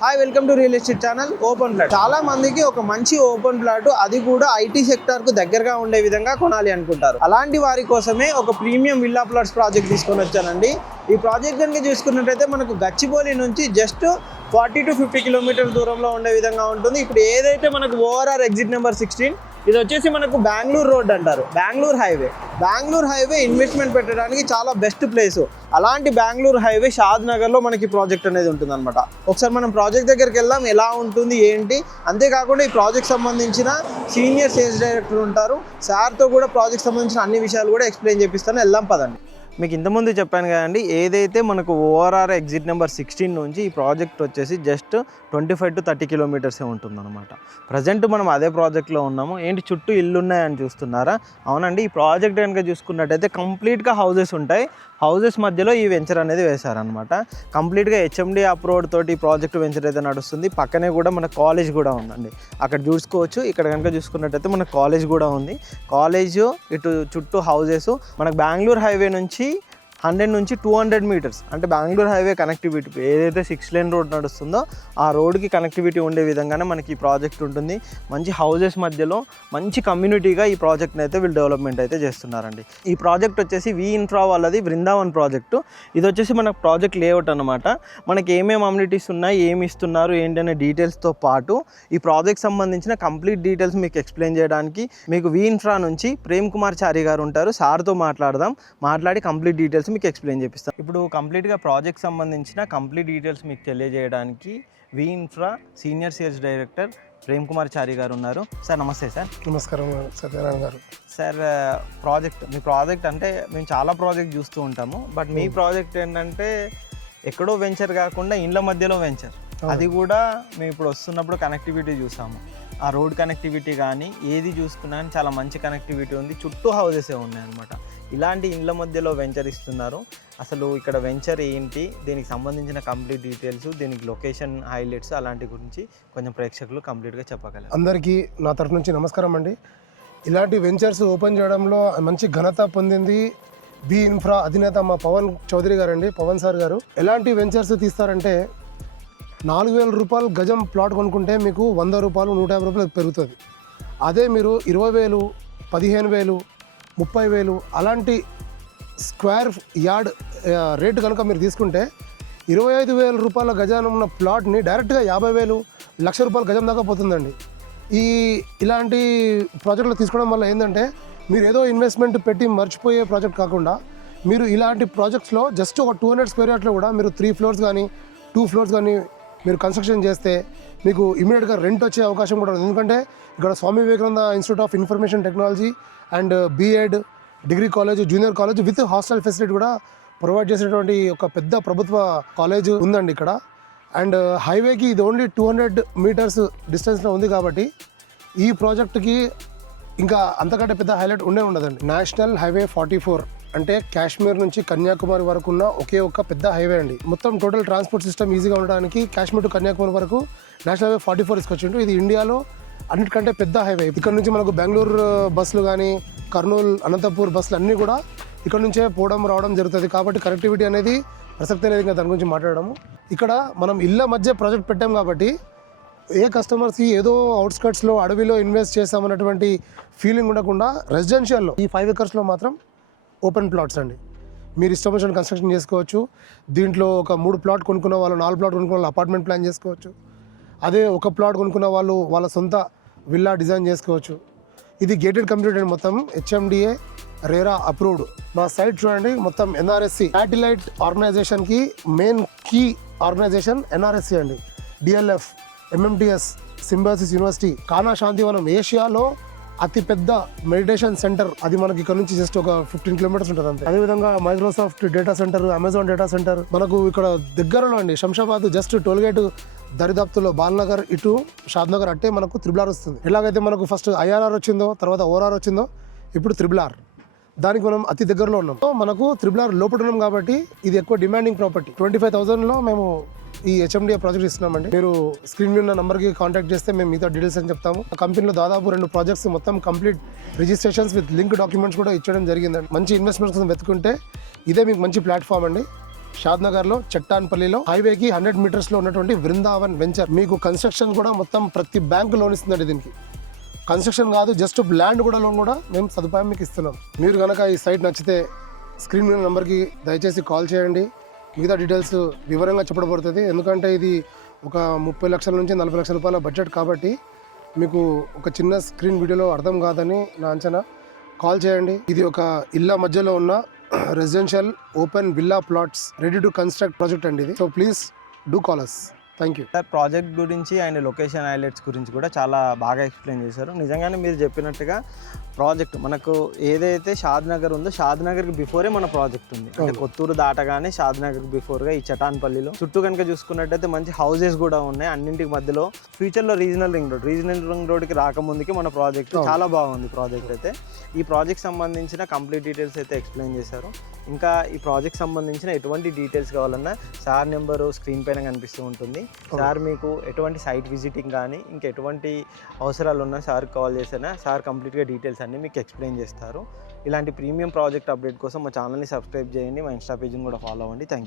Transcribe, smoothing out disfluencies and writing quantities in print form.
Hi welcome to real estate channel. Open plot చాలా మందికి ఒక మంచి ఓపెన్ ప్లాట్, అది కూడా ఐటీ సెక్టర్ కు దగ్గరగా ఉండే విధంగా కొనాలి అనుకుంటారు. అలాంటి వారి కోసమే ఒక ప్రీమియం విల్లా ప్లాట్స్ ప్రాజెక్ట్ తీసుకొని వచ్చానండి. ఈ ప్రాజెక్ట్ కనుక చూసుకున్నట్టయితే మనకు గచ్చిబౌలి నుంచి జస్ట్ 40 to 50 కిలోమీటర్ల దూరంలో ఉండే విధంగా ఉంటుంది. ఇప్పుడు ఏదైతే మనకు ఓఆర్ఆర్ ఎగ్జిట్ నెంబర్ 16, ఇది వచ్చేసి మనకు బెంగళూరు రోడ్ అంటారు, బెంగళూరు హైవే ఇన్వెస్ట్మెంట్ పెట్టడానికి చాలా బెస్ట్ ప్లేస్. అలాంటి బెంగళూరు హైవే షాద్ నగర్లో మనకి ప్రాజెక్ట్ అనేది ఉంటుంది అనమాట. ఒకసారి మనం ప్రాజెక్ట్ దగ్గరికి వెళ్దాం, ఎలా ఉంటుంది ఏంటి. అంతేకాకుండా ఈ ప్రాజెక్ట్ సంబంధించిన సీనియర్ సేల్స్ డైరెక్టర్ ఉంటారు, సార్తో కూడా ప్రాజెక్ట్ సంబంధించిన అన్ని విషయాలు కూడా ఎక్స్ప్లెయిన్ చేపిస్తాను. వెళ్దాం పదండి. మీకు ఇంతకుముందు చెప్పాను కదండి, ఏదైతే మనకు ఓఆర్ఆర్ ఎగ్జిట్ నెంబర్ 16 నుంచి ఈ ప్రాజెక్ట్ వచ్చేసి జస్ట్ 25 to 30 కిలోమీటర్సే ఉంటుందన్నమాట. ప్రజెంట్ మనం అదే ప్రాజెక్ట్లో ఉన్నాము. ఏంటి చుట్టూ ఇల్లు ఉన్నాయని చూస్తున్నారా? అవునండి, ఈ ప్రాజెక్ట్ కనుక చూసుకున్నట్టయితే కంప్లీట్గా హౌజెస్ ఉంటాయి. హౌజెస్ మధ్యలో ఈ వెంచర్ అనేది వేశారనమాట. కంప్లీట్గా హెచ్ఎండి అప్రూవ్డ్ తోటి ఈ ప్రాజెక్ట్ వెంచర్ అయితే నడుస్తుంది. పక్కనే కూడా మన కాలేజ్ కూడా ఉందండి, అక్కడ చూసుకోవచ్చు. ఇక్కడ కనుక చూసుకున్నట్టయితే మన కాలేజ్ కూడా ఉంది. కాలేజ్ ఇటు చుట్టూ హౌజెస్. మనకు బెంగళూరు హైవే నుంచి 100 నుంచి 200 మీటర్స్ అంటే బెంగళూరు హైవే కనెక్టివిటీ, ఏదైతే 6 లేన్ రోడ్ నడుస్తుందో ఆ రోడ్కి కనెక్టివిటీ ఉండే విధంగానే మనకి ఈ ప్రాజెక్ట్ ఉంటుంది. మంచి హౌజెస్ మధ్యలో మంచి కమ్యూనిటీగా ఈ ప్రాజెక్ట్ని అయితే వీళ్ళు డెవలప్మెంట్ అయితే చేస్తున్నారండి. ఈ ప్రాజెక్ట్ వచ్చేసి వి ఇన్ఫ్రా వాళ్ళది బృందావన్ ప్రాజెక్టు. ఇది వచ్చేసి మనకు ప్రాజెక్ట్ లేఅవుట్ అనమాట. మనకి ఏమేమి అమ్యూనిటీస్ ఉన్నాయి, ఏమి ఇస్తున్నారు ఏంటి అనే డీటెయిల్స్తో పాటు ఈ ప్రాజెక్ట్ సంబంధించిన కంప్లీట్ డీటెయిల్స్ మీకు ఎక్స్ప్లెయిన్ చేయడానికి మీకు వి ఇన్ఫ్రా నుంచి ప్రేమ్ కుమార్ చారి గారు ఉంటారు. సార్తో మాట్లాడి కంప్లీట్ డీటెయిల్స్ మీకు ఎక్స్ప్లెయిన్ చేపిస్తాం. ఇప్పుడు కంప్లీట్గా ప్రాజెక్ట్ సంబంధించిన కంప్లీట్ డీటెయిల్స్ మీకు తెలియజేయడానికి V infra senior sales director Prem Kumar Chari గారు ఉన్నారు. సార్ నమస్తే. సార్ నమస్కారం సత్యనారాయణ గారు. సార్, మీ ప్రాజెక్ట్ అంటే మేము చాలా ప్రాజెక్ట్ చూస్తూ ఉంటాము, బట్ మీ ప్రాజెక్ట్ ఏంటంటే ఎక్కడో వెంచర్ కాకుండా ఇండ్ల మధ్యలో వెంచర్. అది కూడా మేము ఇప్పుడు వస్తున్నప్పుడు కనెక్టివిటీ చూసాము. ఆ రోడ్ కనెక్టివిటీ కానీ ఏది చూసుకున్నా చాలా మంచి కనెక్టివిటీ ఉంది. చుట్టూ హౌజెసే ఉన్నాయన్నమాట. ఇలాంటి ఇండ్ల మధ్యలో వెంచర్ ఇస్తున్నారు. అసలు ఇక్కడ వెంచర్ ఏంటి, దీనికి సంబంధించిన కంప్లీట్ డీటెయిల్స్, దీనికి లొకేషన్ హైలైట్స్ అలాంటి గురించి కొంచెం ప్రేక్షకులు కంప్లీట్గా చెప్పగలరు. అందరికీ నా తరఫు నుంచి నమస్కారం అండి. ఇలాంటి వెంచర్స్ ఓపెన్ చేయడంలో మంచి ఘనత పొందింది బి ఇన్ఫ్రా అధినేత మా పవన్ చౌదరి గారు అండి, పవన్ సార్ గారు. ఎలాంటి వెంచర్స్ తీస్తారంటే 4,000 రూపాయలు గజం ప్లాట్ కొనుక్కుంటే మీకు 100 రూపాయలు 150 రూపాయలు పెరుగుతుంది. అదే మీరు 20,000, 15,000, 30,000 అలాంటి స్క్వేర్ యార్డ్ రేటు కనుక మీరు తీసుకుంటే 25,000 రూపాయల గజాన ఉన్న ప్లాట్ని డైరెక్ట్గా 50,000, 1,00,000 రూపాయల గజం దాకా పోతుందండి. ఇలాంటి ప్రాజెక్టులు తీసుకోవడం వల్ల ఏంటంటే మీరు ఏదో ఇన్వెస్ట్మెంట్ పెట్టి మర్చిపోయే ప్రాజెక్ట్ కాకుండా మీరు ఇలాంటి ప్రాజెక్ట్స్లో జస్ట్ ఒక 200 స్క్వేర్ యార్డ్లో కూడా మీరు 3 ఫ్లోర్స్ కానీ 2 ఫ్లోర్స్ కానీ మీరు కన్స్ట్రక్షన్ చేస్తే మీకు ఇమీడియట్గా రెంట్ వచ్చే అవకాశం కూడా ఉంది. ఎందుకంటే ఇక్కడ Swami Vivekananda institute of information technology and BEd degree college, junior college with hostel facility కూడా ప్రొవైడ్ చేసేటువంటి ఒక పెద్ద ప్రభుత్వ కాలేజ్ ఉందండి ఇక్కడ. అండ్ హైవేకి ఇది ఓన్లీ 200 మీటర్స్ డిస్టెన్స్లో ఉంది కాబట్టి ఈ ప్రాజెక్ట్కి ఇంకా అంతకంటే పెద్ద హైలైట్ ఉండదండి. నేషనల్ హైవే 44 అంటే కాశ్మీర్ నుంచి కన్యాకుమారి వరకు ఉన్న ఒకే ఒక పెద్ద హైవే అండి. మొత్తం టోటల్ ట్రాన్స్పోర్ట్ సిస్టమ్ ఈజీగా ఉండడానికి కాశ్మీర్ టు కన్యాకుమారి వరకు నేషనల్ హైవే 44 తీసుకొచ్చిండు. ఇది ఇండియాలో అన్నిటికంటే పెద్ద హైవే. ఇక్కడ నుంచి మనకు బెంగళూరు బస్సులు కానీ, కర్నూలు, అనంతపూర్ బస్సులు అన్నీ కూడా ఇక్కడ నుంచే పోవడం రావడం జరుగుతుంది. కాబట్టి కనెక్టివిటీ అనేది ప్రసక్తి అనేది ఇంకా దాని గురించి మాట్లాడము. ఇక్కడ మనం ఇళ్ళ మధ్య ప్రాజెక్ట్ పెట్టాం కాబట్టి ఏ కస్టమర్స్కి ఏదో అవుట్స్కట్స్లో అడవిలో ఇన్వెస్ట్ చేస్తామన్నటువంటి ఫీలింగ్ ఉండకుండా రెసిడెన్షియల్లో ఈ 5 acresలో మాత్రం ఓపెన్ ప్లాట్స్ అండి. మీరు ఇష్టం వచ్చిన కన్స్ట్రక్షన్ చేసుకోవచ్చు. దీంట్లో ఒక 3 ప్లాట్ కొనుక్కున్న వాళ్ళు, 4 ప్లాట్ కొనుక్కున్న వాళ్ళు అపార్ట్మెంట్ ప్లాన్ చేసుకోవచ్చు. అదే ఒక ప్లాట్ కొనుక్కున్న వాళ్ళు వాళ్ళ సొంత విల్లా డిజైన్ చేసుకోవచ్చు. ఇది గేటెడ్ కమ్యూనిటీ అండి, మొత్తం హెచ్ఎండిఏ రేరా అప్రూవ్డ్. మా సైట్ చూడండి, మొత్తం ఎన్ఆర్ఎస్సి శాటిలైట్ ఆర్గనైజేషన్కి మెయిన్ కీ ఆర్గనైజేషన్ ఎన్ఆర్ఎస్సి అండి. DLF, MMTS, Symbiosis university, Kanha Shantivanam ఏషియాలో అతిపెద్ద మెడిటేషన్ సెంటర్. అది మనకి ఇక్కడ నుంచి జస్ట్ ఒక 15 కిలోమీటర్స్ ఉంటుంది అంతే. అదేవిధంగా Microsoft data centre, Amazon data centre మనకు ఇక్కడ దగ్గరలో అండి. శంషాబాద్ జస్ట్ టోల్గేట్ దరిదాపులో బాల్నగర్ ఇటు షాద్నగర్ అట్టే మనకు త్రిబుల్ వస్తుంది. ఎలాగైతే మనకు ఫస్ట్ ఐఆర్ఆర్ వచ్చిందో, తర్వాత ఓఆర్ఆర్ వచ్చిందో, ఇప్పుడు త్రిబుల్. దానికి మనం అతి దగ్గరలో ఉన్నాం. మనకు త్రిబుల్ లోపల ఉన్నాం కాబట్టి ఇది ఎక్కువ డిమాండింగ్ ప్రాపర్టీ. 25,000లో మేము ఈ హెచ్ఎండిఏ ప్రాజెక్ట్ ఇస్తున్నామండి. మీరు స్క్రీన్ మీద ఉన్న నంబర్కి కాంటాక్ట్ చేస్తే మేము మీతో డీటెయిల్స్ అని చెప్తాము. ఆ కంపెనీలో దాదాపు 2 ప్రాజెక్ట్స్ మొత్తం complete registrations with link documents కూడా ఇచ్చడం జరిగిందండి. మంచి ఇన్వెస్ట్మెంట్స్ కోసం వెతుకుంటే ఇదే మీకు మంచి ప్లాట్ఫామ్ అండి. షాద్నగర్లో చట్టాన్పల్లిలో హైవేకి 100 మీటర్స్లో ఉన్నటువంటి బృందావన్ వెంచర్. మీకు కన్స్ట్రక్షన్ కూడా మొత్తం ప్రతి బ్యాంకు లోన్ ఇస్తుందండి. దీనికి కన్స్ట్రక్షన్ కాదు, జస్ట్ ల్యాండ్ కూడా లోన్ కూడా మేము సదుపాయం మీకు ఇస్తున్నాం. మీరు కనుక ఈ సైట్ నచ్చితే స్క్రీన్ మీద నెంబర్కి దయచేసి కాల్ చేయండి. మిగతా డీటెయిల్స్ వివరంగా చెప్పబడుతుంది. ఎందుకంటే ఇది ఒక 30 లక్షల నుంచి 40 లక్షల రూపాయల బడ్జెట్ కాబట్టి మీకు ఒక చిన్న స్క్రీన్ వీడియోలో అర్థం కాదని నా అంచనా. కాల్ చేయండి. ఇది ఒక ఇళ్ళ మధ్యలో ఉన్న residential open villa plots ready to construct project అండి ఇది. So please do call us. Thank you sir. Project గురించి అండ్ లొకేషన్ హైలైట్స్ గురించి కూడా చాలా బాగా ఎక్స్ప్లెయిన్ చేశారు. నిజంగానే మీరు చెప్పినట్టుగా ప్రాజెక్ట్ మనకు ఏదైతే షాద్నగర్ ఉందో షాద్నగర్కి బిఫోరే మన ప్రాజెక్ట్ ఉంది. అంటే కొత్తూరు దాటగానే షాద్నగర్కి బిఫోర్గా ఈ చటాన్పల్లిలో చుట్టూ కనుక చూసుకున్నట్టయితే మంచి హౌసెస్ కూడా ఉన్నాయి. అన్నింటికి మధ్యలో ఫ్యూచర్లో రీజనల్ రింగ్ రోడ్కి రాకముందుకి మన ప్రాజెక్ట్ చాలా బాగుంది. ప్రాజెక్ట్ అయితే ఈ ప్రాజెక్ట్ సంబంధించిన కంప్లీట్ డీటెయిల్స్ అయితే ఎక్స్ప్లెయిన్ చేశారు. ఇంకా ఈ ప్రాజెక్ట్ సంబంధించిన ఎటువంటి డీటెయిల్స్ కావాలన్నా సార్ నెంబరు స్క్రీన్ పైన కనిపిస్తూ ఉంటుంది. సార్ మీకు ఎటువంటి సైట్ విజిటింగ్ కానీ ఇంకా ఎటువంటి అవసరాలు ఉన్నా సార్ కాల్ చేసినా సార్ కంప్లీట్గా డీటెయిల్స్ అన్నీ మీకు ఎక్స్ప్లెయిన్ చేస్తారు. ఇలాంటి ప్రీమియం ప్రాజెక్ట్ అప్డేట్ కోసం మా ఛానల్ని సబ్స్క్రైబ్ చేయండి. మా ఇన్స్టా పేజ్ని కూడా ఫాలో అవ్వండి. Thank you.